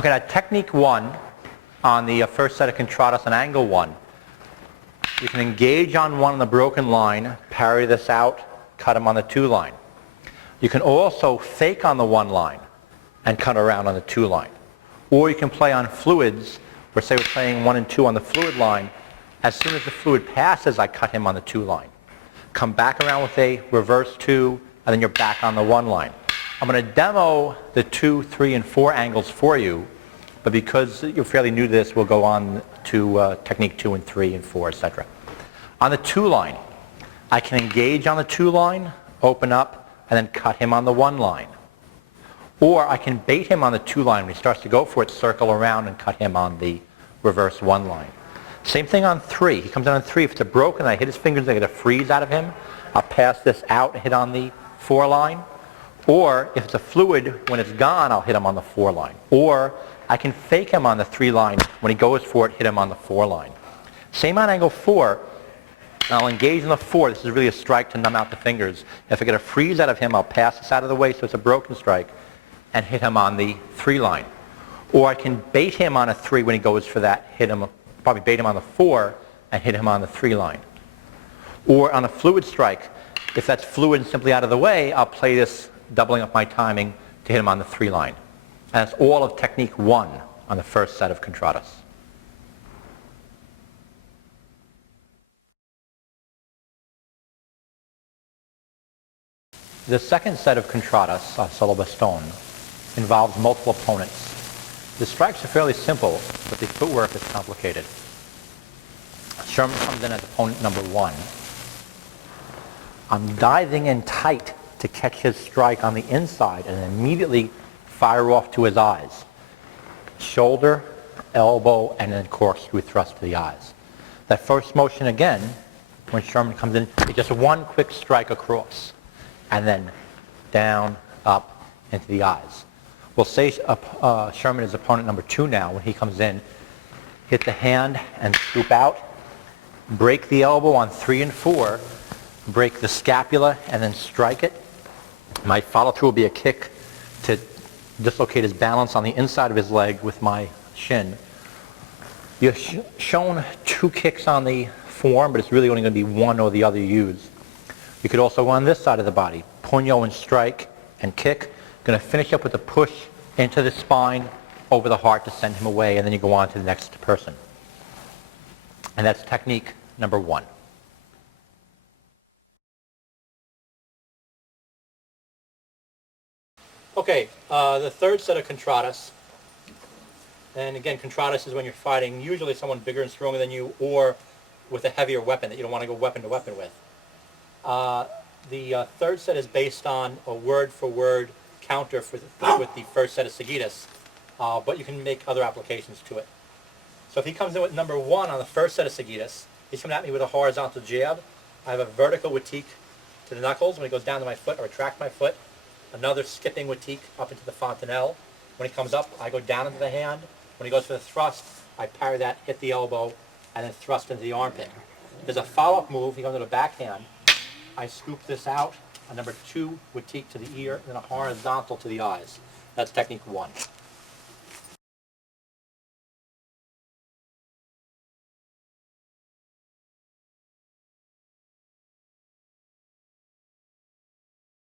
Okay, now technique 1 on the first set of Contradas on angle 1. You can engage on 1 on the broken line, parry this out, cut him on the 2 line. You can also fake on the 1 line and cut around on the 2 line. Or you can play on fluids, where say we're playing 1 and 2 on the fluid line. As soon as the fluid passes, I cut him on the 2 line. Come back around with a reverse 2, and then you're back on the 1 line. I'm going to demo the 2, 3, and 4 angles for you, but because you're fairly new to this, we'll go on to technique 2 and 3 and 4, etc. On the 2 line, I can engage on the 2 line, open up, and then cut him on the 1 line. Or I can bait him on the 2 line. When he starts to go for it, circle around and cut him on the reverse 1 line. Same thing on 3. He comes in on 3. If it's a broken, I hit his fingers, I get a freeze out of him. I'll pass this out and hit on the 4 line. Or if it's a fluid, when it's gone, I'll hit him on the 4 line. Or I can fake him on the 3 line. When he goes for it, hit him on the 4 line. Same on angle 4. I'll engage in the 4. This is really a strike to numb out the fingers. If I get a freeze out of him, I'll pass this out of the way so it's a broken strike and hit him on the 3 line. Or I can bait him on a 3 when he goes for that, hit him, probably bait him on the 4 and hit him on the 3 line. Or on a fluid strike, if that's fluid and simply out of the way, I'll play this doubling up my timing to hit him on the 3 line. And that's all of technique 1 on the first set of Contradas. The second set of Contradas, Solo Baston, involves multiple opponents. The strikes are fairly simple, but the footwork is complicated. Sherman comes in as opponent number 1. I'm diving in tight to catch his strike on the inside and immediately fire off to his eyes. Shoulder, elbow, and then corkscrew thrust to the eyes. That first motion again, when Sherman comes in, is just one quick strike across, and then down, up, into the eyes. We'll say Sherman is opponent number 2 now. When he comes in, hit the hand and scoop out, break the elbow on 3 and 4, break the scapula, and then strike it. My follow-through will be a kick to dislocate his balance on the inside of his leg with my shin. You've shown 2 kicks on the form, but it's really only going to be one or the other you use. You could also go on this side of the body, puño and strike and kick. Going to finish up with a push into the spine over the heart to send him away, and then you go on to the next person. And that's technique number 1. Okay, the third set of Contradas. And again, Contradas is when you're fighting usually someone bigger and stronger than you, or with a heavier weapon that you don't want to go weapon to weapon with. The third set is based on a word-for-word counter with the first set of seguidas, but you can make other applications to it. So if he comes in with number 1 on the first set of seguidas, he's coming at me with a horizontal jab. I have a vertical witique to the knuckles. When he goes down to my foot, I retract my foot. Another skipping witique up into the fontanelle. When he comes up, I go down into the hand. When he goes for the thrust, I parry that, hit the elbow, and then thrust into the armpit. There's a follow-up move. He comes to the backhand. I scoop this out, a number 2 witique to the ear, and then a horizontal to the eyes. That's technique 1.